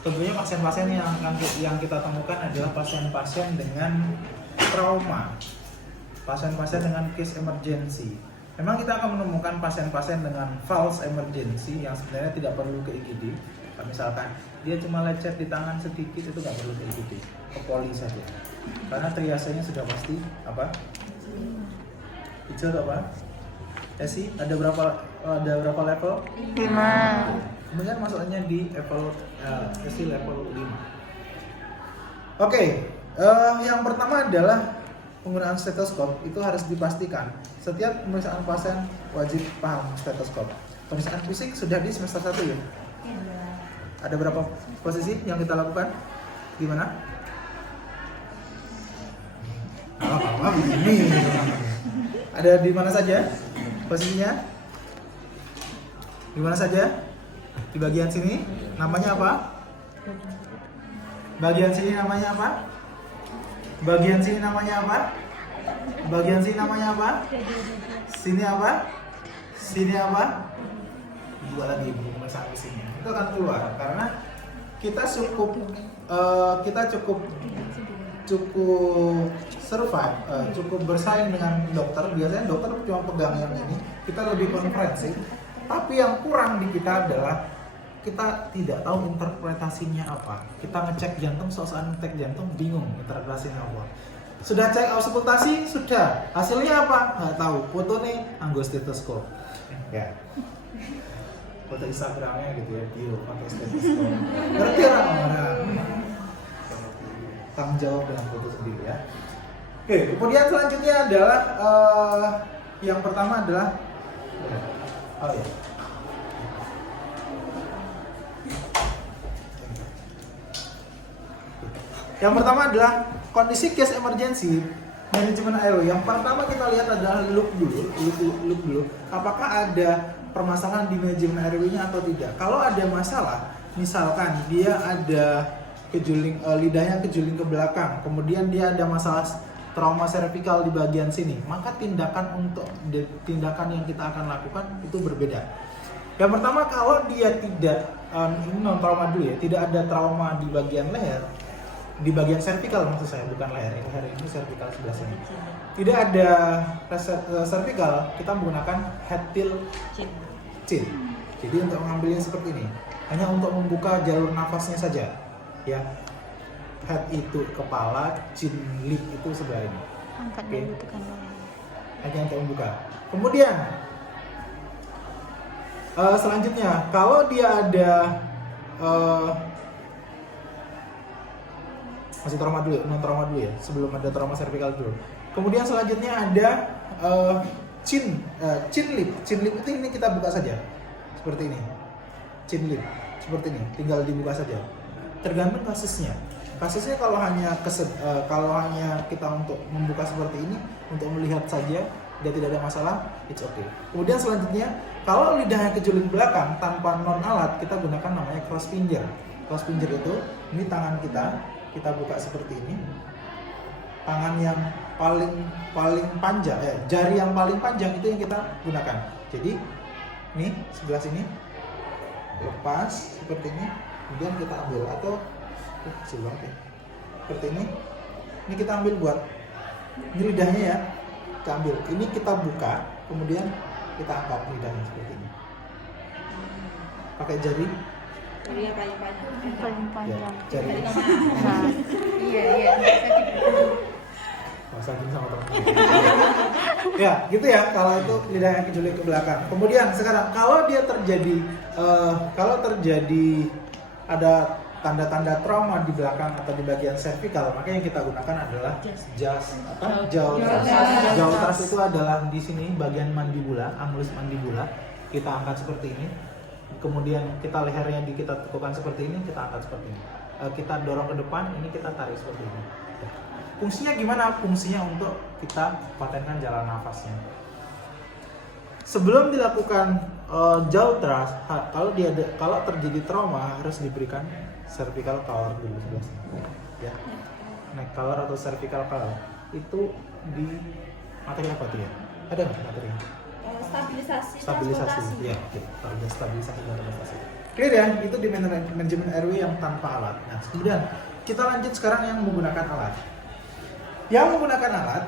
tentunya pasien-pasien yang kita temukan adalah pasien-pasien dengan trauma, pasien-pasien dengan case emergency. Memang kita akan menemukan pasien-pasien dengan false emergency yang sebenarnya tidak perlu ke IGD. Misalkan dia cuma lecet di tangan sedikit, itu nggak perlu ke IGD, ke poli saja. Karena triasenya sudah pasti apa? Itu apa? Esi, ada berapa level? 5. Kemudian masuknya di level Esi level 5. Oke, yang pertama adalah penggunaan stetoskop. Itu harus dipastikan. Setiap pemeriksaan pasien wajib paham stetoskop. Pemeriksaan fisik sudah di semester 1 ya? Ada berapa posisi yang kita lakukan? Gimana? Lama-lama begini. Ada di mana saja posisinya? Di mana saja? Di bagian sini. Namanya apa? Bagian sini namanya apa? Bagian sini namanya apa? Bagian sini namanya apa? Sini apa? Sini apa? Dua lagi pemeriksaan sini. Itu akan keluar karena kita cukup survive, cukup bersaing dengan dokter. Biasanya dokter cuma pegang yang ini, kita lebih konferensi. Tapi yang kurang di kita adalah kita tidak tahu interpretasinya apa. Kita ngecek jantung, soal ngecek jantung bingung interpretasinya apa. Sudah cek auskultasi, sudah. Hasilnya apa? Nggak tahu. Foto nih anggo stetoskop. Ya. Foto Instagramnya gitu ya, bio pakai stetoskop. Ngerti orang-orang. Tanggung jawab dengan foto sendiri ya. Oke, kemudian selanjutnya adalah yang pertama adalah Yang pertama adalah kondisi case emergency manajemen airway. Yang pertama kita lihat adalah look dulu. Apakah ada permasalahan di manajemen airway-nya atau tidak? Kalau ada masalah, misalkan dia ada lidahnya kejuling ke belakang, kemudian dia ada masalah trauma servikal di bagian sini, maka tindakan yang kita akan lakukan itu berbeda. Yang pertama, kalau dia tidak ini non trauma dulu ya, tidak ada trauma di bagian leher, di bagian servikal maksud saya, bukan leher ini servikal sebelah sini. Tidak ada servikal, kita menggunakan head till chin. Jadi untuk mengambilnya seperti ini, hanya untuk membuka jalur nafasnya saja. Ya, head itu kepala, chin lip itu sebelah ini. Angkat dulu tekan bawah. Hanya untuk membuka. Kemudian selanjutnya, kalau dia ada masih trauma dulu, non trauma dulu ya, sebelum ada trauma servikal dulu. Kemudian selanjutnya ada chin lip. Chin lip itu ini kita buka saja, seperti ini. Chin lip seperti ini, tinggal dibuka saja. Tergantung kasusnya. Kasusnya kalau hanya kita untuk membuka seperti ini, untuk melihat saja, dia tidak ada masalah, it's okay. Kemudian selanjutnya, kalau lidahnya kejuling belakang tanpa non alat, kita gunakan namanya cross finger. Cross finger itu, ini tangan kita buka seperti ini. Tangan yang paling panjang, jari yang paling panjang itu yang kita gunakan. Jadi, ini sebelah sini, lepas seperti ini. Kemudian kita ambil atau kecil banget ya. Seperti ini kita ambil buat ini lidahnya ya, kita ambil. Ini kita buka, kemudian kita angkat lidahnya seperti ini. Pakai jari. Jari yang paling panjang. Paling panjang. Ya, jari. Nah, Iya. Masakin sama teman. Ya, gitu ya. Kalau itu lidahnya kejuling ke belakang. Kemudian sekarang kalau terjadi ada tanda-tanda trauma di belakang atau di bagian servikal, maka yang kita gunakan adalah jaw truss itu adalah di sini bagian mandibula, anulus mandibula. Kita angkat seperti ini. Kemudian kita lehernya kita tekukan seperti ini, kita angkat seperti ini. Kita dorong ke depan, ini kita tarik seperti ini. Fungsinya gimana? Fungsinya untuk kita patenkan jalan nafasnya. Sebelum dilakukan jaw truss, kalau terjadi trauma harus diberikan cervical collar dulu sebelah sini. Ya, neck collar atau cervical collar itu di materi apa tuh ya? Ada nggak materinya? Stabilisasi. Stabilisasi, ya. Stabilisasi dan transportasi. Clear ya? Itu di manajemen airway yang tanpa alat. Nah, kemudian kita lanjut sekarang yang menggunakan alat. Yang menggunakan alat,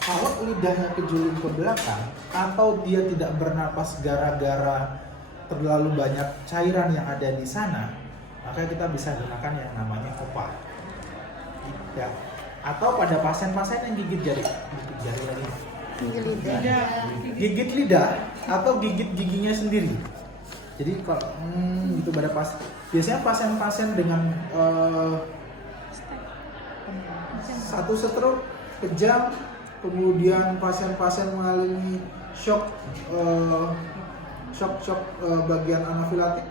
kalau lidahnya kejuling ke belakang atau dia tidak bernapas gara-gara terlalu banyak cairan yang ada di sana, maka kita bisa gunakan yang namanya OPA. Ya. Atau pada pasien-pasien yang gigit jari lagi. Gigit lidah atau gigit giginya sendiri. Jadi kalau itu pada biasanya pasien-pasien dengan satu stroke kejang, kemudian pasien-pasien mengalami shock bagian anafilatik,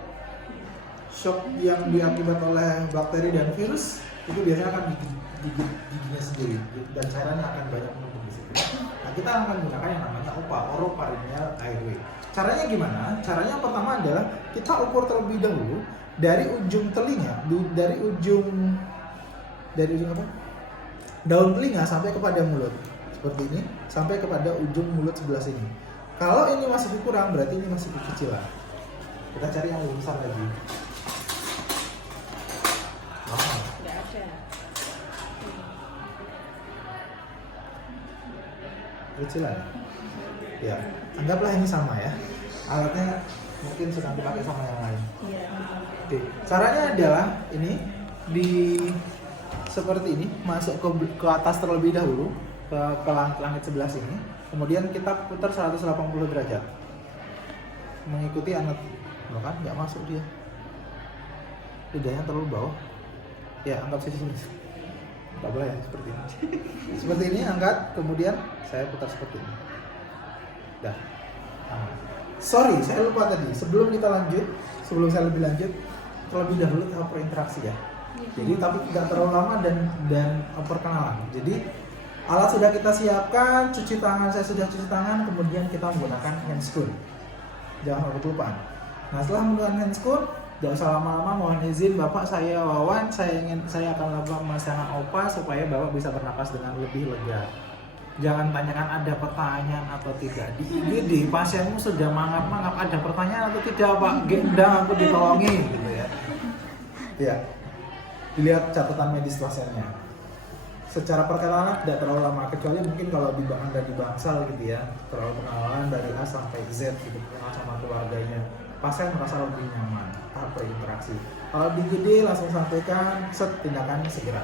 shock yang diakibat oleh bakteri dan virus, itu biasanya akan gigit giginya sendiri dan cairannya akan banyak menumpuk di situ. Nah, kita akan menggunakan yang namanya OPA, oropharyngeal airway. Caranya gimana? Caranya yang pertama adalah kita ukur terlebih dahulu dari ujung telinga, dari ujung apa? Daun telinga sampai kepada mulut. Seperti ini, sampai kepada ujung mulut sebelah sini. Kalau ini masih kurang, berarti ini masih kekecilan. Kita cari yang lebih besar lagi. Nggak ada. Kekecilan. Ya, anggaplah ini sama ya. Alatnya mungkin sedang dipakai sama yang lain. Iya. Oke, caranya adalah ini seperti ini, masuk ke atas terlebih dahulu ke langit sebelah sini. Kemudian kita putar 180 derajat mengikuti kan nggak masuk dia, lidahnya terlalu bawah ya, anggap sisi nggak boleh ya, seperti ini. Seperti ini, angkat, kemudian saya putar seperti ini. Dah. Sorry, saya lupa tadi, sebelum saya lebih lanjut, terlebih dahulu tahap berinteraksi ya. Jadi tapi tidak terlalu lama dan perkenalan. Jadi alat sudah kita siapkan, cuci tangan, saya sudah cuci tangan, kemudian kita menggunakan handscoon. Jangan sampai kelupaan. Nah, setelah menggunakan handscoon, tidak usah lama-lama, mohon izin Bapak, saya Wawan, saya akan melakukan pemasangan OPA supaya Bapak bisa bernapas dengan lebih lega. Jangan tanyakan ada pertanyaan atau tidak. Di IGD pasienmu sudah mangap-mangap, ada pertanyaan atau tidak Pak? Gendang, aku ditolongi gitu ya. Ya. Dilihat catatan medis pasiennya. Secara perkenalan tidak terlalu lama, kecuali mungkin kalau Anda di bangsal gitu ya, terlalu pengenalan dari A sampai Z gitu, kenal sama keluarganya, pasien merasa lebih nyaman, tahap berinteraksi. Kalau di GD langsung sampaikan, tindakan segera.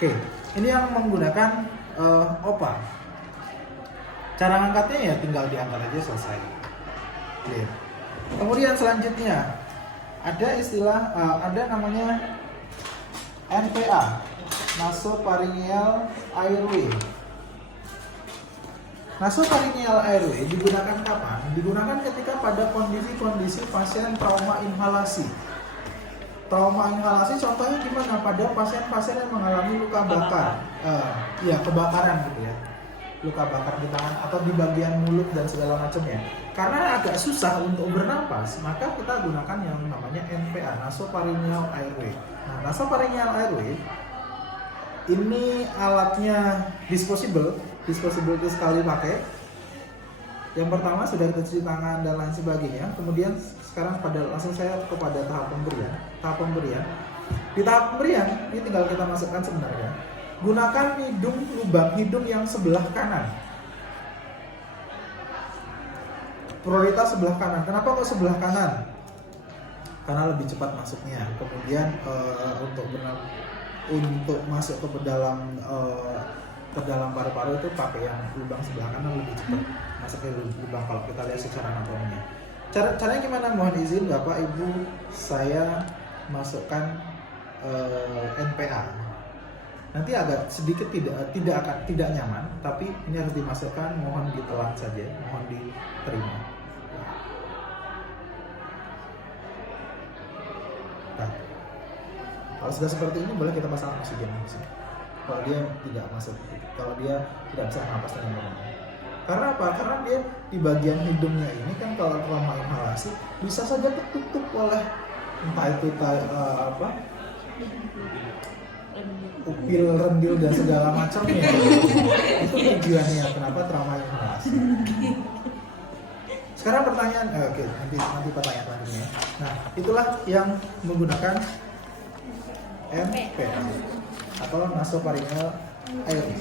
Oke, ini yang menggunakan OPA. Cara ngangkatnya ya tinggal diangkat aja, selesai. Clear. Kemudian selanjutnya ada istilah, ada namanya NPA, nasopharyngeal airway. Nasopharyngeal airway digunakan kapan? Digunakan ketika pada kondisi-kondisi pasien trauma inhalasi. Trauma inhalasi contohnya gimana? Pada pasien-pasien yang mengalami luka bakar, kebakaran gitu ya, luka bakar di tangan atau di bagian mulut dan segala macamnya. Karena agak susah untuk bernapas, maka kita gunakan yang namanya NPA, nasopharyngeal airway. Nah, nasopharyngeal airway ini alatnya disposable itu sekali pakai. Yang pertama sudah kita cuci tangan dan lain sebagainya. Kemudian sekarang langsung saya kepada tahap pemberian. Di tahap pemberian ini tinggal kita masukkan sebenarnya. Gunakan lubang hidung yang sebelah kanan. Prioritas sebelah kanan. Kenapa kok sebelah kanan? Karena lebih cepat masuknya. Kemudian untuk masuk ke dalam paru-paru itu pakai yang lubang sebelah kanan lebih cepat masuknya lubang kalau kita lihat secara anatominya. Caranya gimana? Mohon izin Bapak Ibu, saya masukkan NPA. Nanti agak sedikit tidak nyaman, tapi ini harus dimasukkan, mohon ditelan saja, mohon diterima. Nah, kalau sudah seperti ini boleh kita pasang oksigen di sini. Kalau dia tidak masuk, kalau dia tidak bisa nafas dengan normal. Karena apa? Karena dia di bagian hidungnya ini kan kalau trauma inhalasi bisa saja tertutup oleh entah itu upil, rendil dan segala macamnya. Itu tujuannya kenapa trauma inhalasi. Sekarang pertanyaan, oke, nanti pertanyaan selanjutnya. Nah, itulah yang menggunakan MP atau nasofaringeal aerobik.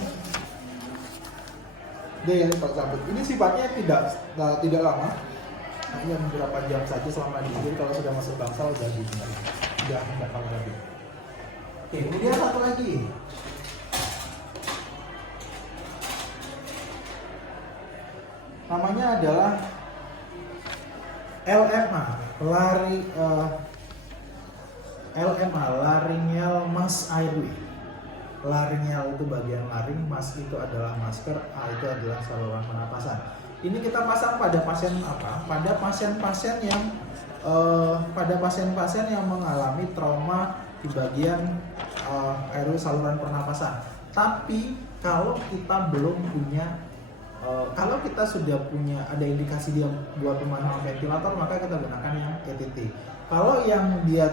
Dia yang Pak Cabut. Ini sifatnya tidak lama, hanya beberapa jam saja selama di. Jadi kalau sudah masuk bangsal udah nggak kamu lagi. Oke, kemudian satu lagi. Namanya adalah LMA, LMA, laryngeal mask airway. Laryngeal itu bagian laring, mask itu adalah masker, A itu adalah saluran pernapasan. Ini kita pasang pada pasien apa? Pada pasien-pasien yang mengalami trauma di bagian airway saluran pernapasan. Tapi kalau kita belum punya kalau kita sudah punya ada indikasi dia buat pemanfaatan ventilator, maka kita gunakan yang ETT. Kalau yang dia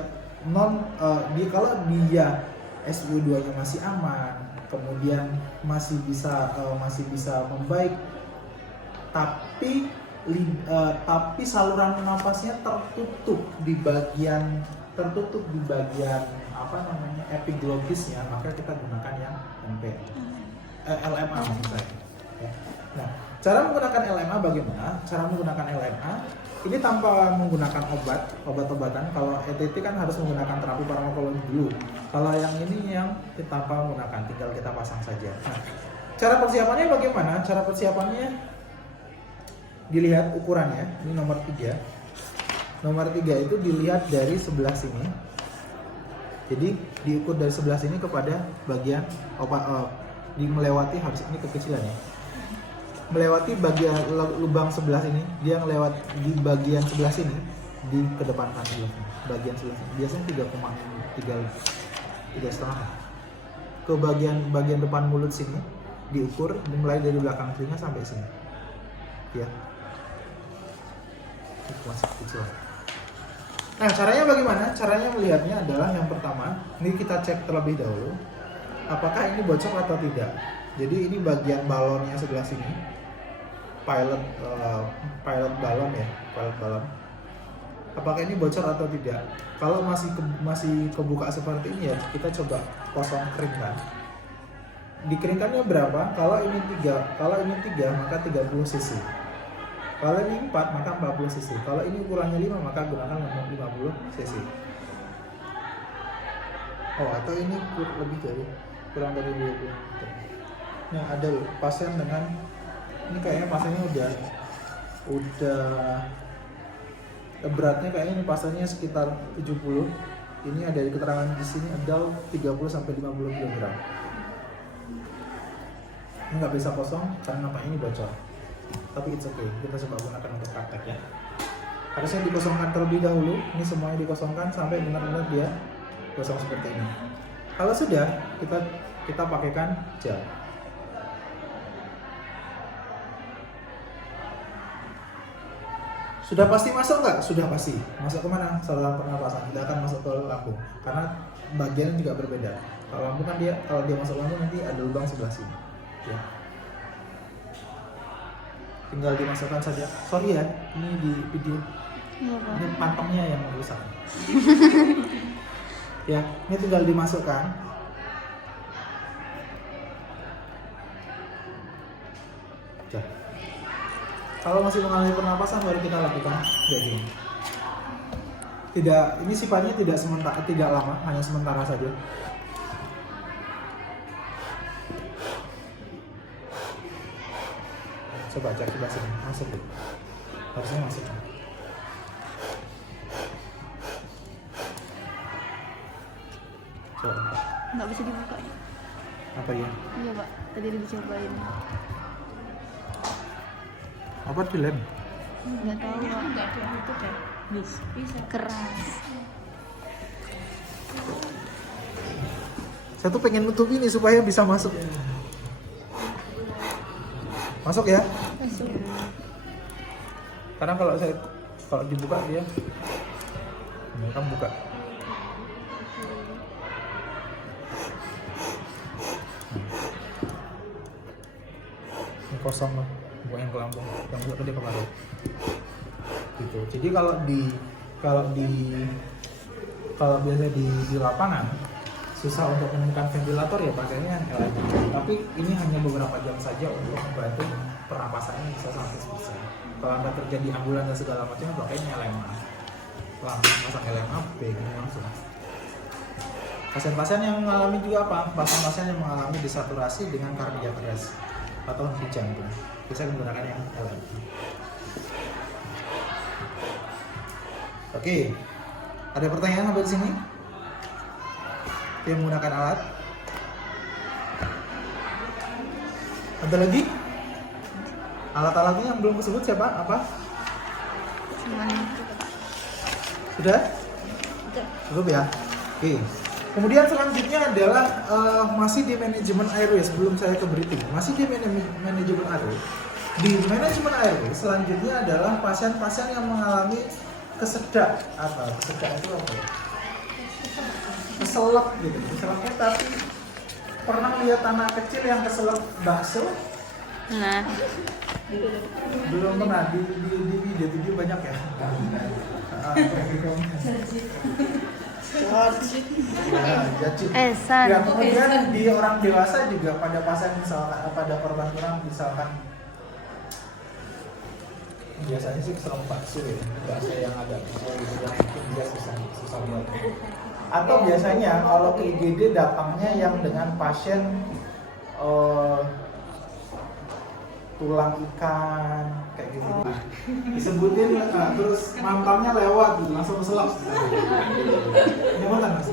kalau dia SpO2-nya masih aman, kemudian masih bisa membaik, tapi saluran napasnya tertutup di bagian apa namanya epiglotisnya, maka kita gunakan yang LMA maksud saya. Ya. Nah, cara menggunakan LMA bagaimana? Cara menggunakan LMA ini tanpa menggunakan obat-obatan. Kalau ETT kan harus menggunakan terapi farmakologi dulu. Kalau yang ini yang tanpa menggunakan, tinggal kita pasang saja. Nah, cara persiapannya bagaimana? Cara persiapannya dilihat ukurannya. Ini nomor 3. Nomor 3 itu dilihat dari sebelah sini. Jadi diukur dari sebelah sini kepada bagian melewati harus ini kekecilan ya. Melewati bagian lubang sebelah sini, dia ngelewat di bagian sebelah sini, di kedepankan bagian sebelah sini. Biasanya 3,3 ke bagian depan mulut sini diukur mulai dari belakang telinga sampai sini. Ya. Itu masih kecil. Nah, caranya bagaimana? Caranya melihatnya adalah yang pertama, ini kita cek terlebih dahulu apakah ini bocor atau tidak. Jadi ini bagian balonnya sebelah sini, pilot balon ya, pilot balon. Apakah ini bocor atau tidak? Kalau masih kebuka seperti ini ya, kita coba kosong keringkan. Dikeringkannya berapa? Kalau ini 3, maka 30 cc. Kalau ini 4, maka 40 cc. Kalau ini ukurannya 5, maka gunakan 50 cc. Oh, atau ini kurang dari 20. Nah, ada pasien dengan ini kayaknya pasiennya udah beratnya kayaknya ini pasiennya sekitar 70. Ini ada di keterangan di sini ada 30 sampai 50 kg. Ini nggak bisa kosong karena nampaknya ini bocor. Tapi it's okay, kita coba gunakan untuk praktek ya. Harusnya dikosongkan terlebih dahulu. Ini semuanya dikosongkan sampai benar-benar dia kosong seperti ini. Kalau sudah, kita pakaikan gel. Sudah pasti masuk nggak? Sudah pasti. Masuk kemana? Saluran pernapasan. Tidak akan masuk ke lambung karena bagiannya juga berbeda. Kalau lambung kan kalau dia masuk lambung nanti ada lubang sebelah sini. Ya. Tinggal dimasukkan saja. Sorry ya, ini di video. Iya, Pak. Ini pantengnya yang rusak. Ya, ini tinggal dimasukkan. Ya. Kalau masih mengalami pernapasan baru kita lakukan kayak gini. Ini sifatnya tidak lama, hanya sementara saja. Coba cek di sini, masuk deh. Harusnya masuk. Coba. Nggak bisa dibuka. Apa ya? Iya, Pak. Tadi dicobain. Apa dilem? Nggak tahu, Pak. Nggak ada itu deh. Bisa. Keras. Saya tuh pengen nutup ini supaya bisa masuk. Masuk ya? Masuk. Karena kalau dibuka dia kan buka. Ini kosong loh, bukan yang ke lambung, yang buka ke dia ke paru. gitu. Jadi kalau biasanya di lapangan susah untuk menemukan ventilator ya pakainya yang LM. Tapi ini hanya beberapa jam saja untuk membantu pernapasannya bisa sampai selesai. Kalau anda terjadi ambulan dan segala macam pakainya LMA, langsung pasang LMA begini langsung. Pasien-pasien yang mengalami juga apa? Pasien-pasien yang mengalami desaturasi dengan cardiac arrest atau henti jantung bisa menggunakan yang LMA. Oke, ada pertanyaan sampai di sini? Yang menggunakan alat? Ada lagi? Alat-alatnya yang belum disebut siapa? Apa? Cuman itu. Sudah? Cukup ya? Oke. Kemudian selanjutnya adalah masih di manajemen airway sebelum saya ke breathing. Masih di manajemen airway. Di manajemen airway selanjutnya adalah pasien-pasien yang mengalami kesedak atau kesedak itu apa ya? Keselak gitu. Keselaknya tapi pernah lihat anak kecil yang keselak bakso? Nah, Belum pernah di video banyak ya. San. Ya, kemudian di orang dewasa juga pada pasien misalkan pada korban kurang misalkan biasanya sih keselak bakso ya, bakso yang ada dia susah buat. Atau biasanya kalau ke IGD datangnya yang dengan pasien tulang ikan kayak gitu disebutin terus mantannya lewat gitu, langsung keselak ini mantan mas?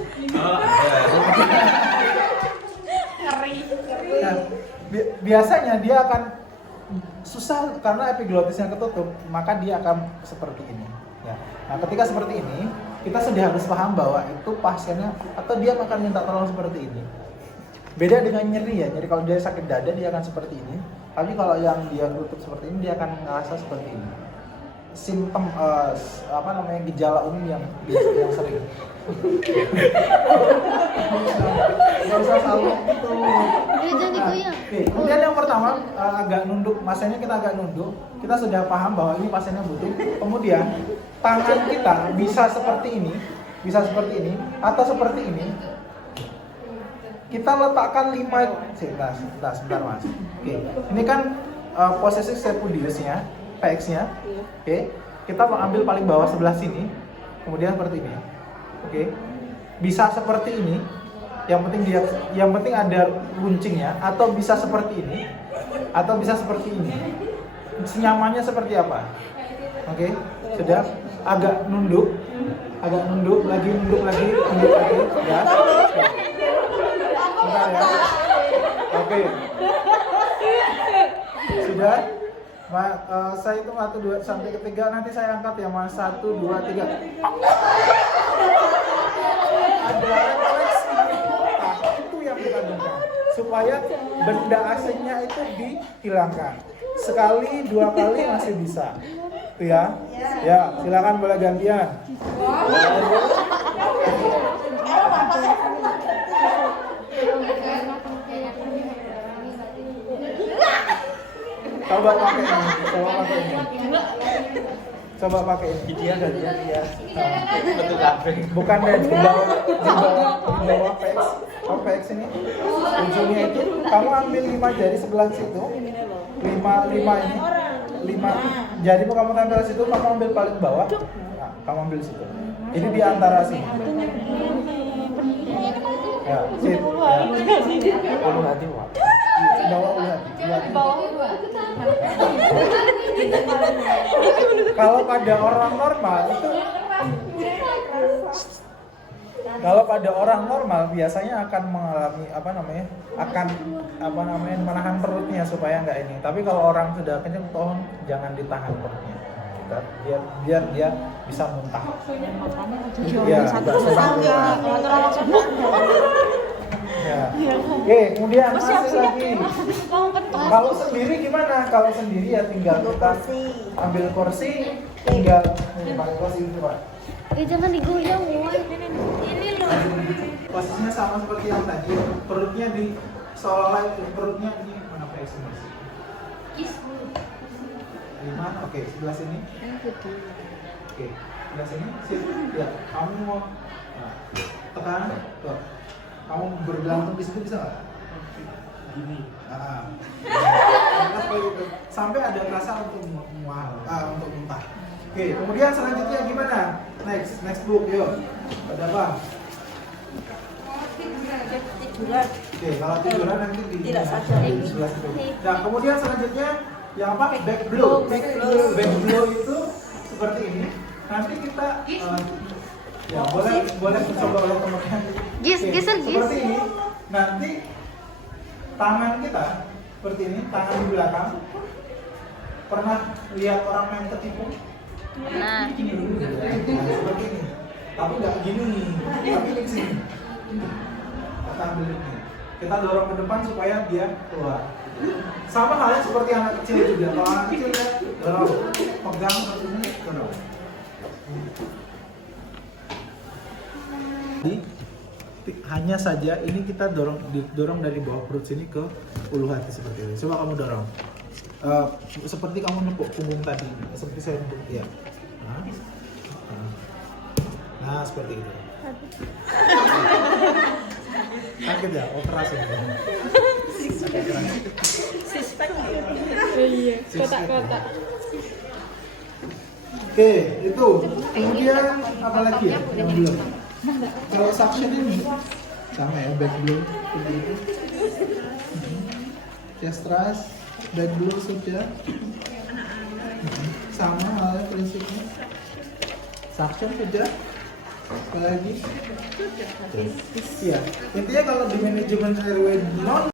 Nah, biasanya dia akan susah karena epiglotisnya ketutup, maka dia akan seperti ini ya. Nah ketika seperti ini kita sudah harus paham bahwa itu pasiennya atau dia akan minta tolong seperti ini. Beda dengan nyeri ya, nyeri kalau dia sakit dada dia akan seperti ini. Tapi kalau yang dia tutup seperti ini dia akan ngerasa seperti ini. Simptom gejala umum yang sering. Nggak usah selalu gitu. Jangan digoyang. Oke. Kemudian yang pertama agak nunduk, pasiennya kita agak nunduk. Kita sudah paham bahwa ini pasiennya butuh. Kemudian tangan kita bisa seperti ini, atau seperti ini. Kita letakkan 5 sebentar mas. Oke. Ini kan posisi sepudiusnya, PX-nya. Oke. Kita ambil paling bawah sebelah sini, kemudian seperti ini. Oke. Bisa seperti ini. Yang penting ada runcingnya, atau bisa seperti ini, atau bisa seperti ini. Senyamannya seperti apa? Oke. Sudah agak nunduk lagi. Ya. Bentar ya. Oke. Sudah. Saya hitung 1, 2 sampai ke 3 nanti saya angkat ya mas. 1, 2, 3. Ada refleks itu yang kita dengar supaya benda asingnya itu dihilangkan. Sekali, 2 kali masih bisa. Itu ya. Ya, silakan boleh gantian. Coba pakai ini. Dia gantian dia. Bentuk kambing. Bukan deh di bawah PX ini. Ujungnya itu kamu ambil 5 jari sebelah situ. 5 ini. 5 jari kamu tempel situ, kamu ambil paling bawah. Nah, kamu ambil situ. Jadi di antara sini. Ya, sit. Ulu hati, Wak. Bawa ulu hati. Kalau pada orang normal biasanya akan mengalami menahan perutnya supaya nggak ini. Tapi kalau orang sudah kenyang, tolong jangan ditahan perutnya. Biar dia bisa muntah. Ya, ya. Oke, kemudian masih lagi. Kalau sendiri gimana? Kalau sendiri ya tinggal kita ambil kursi, tinggal pakai kursi itu Pak. Jangan digoyang, woy. Ini loh. Posisinya sama seperti yang tadi. Perutnya di seolah perutnya ini mana PX ini? 5, oke, sebelah sini. Oke, sebelah sini, sini. Ya, kamu mau tekan, tuh. Kamu bergantung di situ bisa nggak? Gini. Sampai ada rasa untuk untuk muntah. Oke, kemudian selanjutnya gimana? Next book, yuk. Ada apa? Tiduran. Oke, kalau tiduran nanti di Tidak sadar. di sebelah situ. Nah, kemudian selanjutnya yang apa? Back blow. Back blow itu seperti ini. Nanti kita ya boleh coba oleh teman-teman. Geser. Seperti ini. Nanti tangan kita seperti ini, tangan di belakang. Pernah lihat orang main ketipu? Nah, Seperti ini. Tapi nggak gini, tapi di sini. Kita ambil ini. Kita dorong ke depan supaya dia keluar. Sama halnya seperti anak kecil juga. Kalau anak kecil ya dorong, pegang seperti ini, dorong. Jadi hanya saja ini kita dorong dari bawah perut sini ke ulu hati seperti ini. Coba kamu dorong. Seperti kamu nepuk punggung tadi, seperti saya nepuk ya. Nah, seperti itu. Sakit ya? Oh keras ya? Sakit keras. Sispek. iya, kotak-kotak. Oke, itu. Kemudian apa lagi ya yang belum? Kalau suction ini sama ya, back blow seperti itu. Chest thrust, back blow sudah. Sama halnya prinsipnya. Suction sudah. Sekali lagi. Iya, intinya kalau di manajemen airway non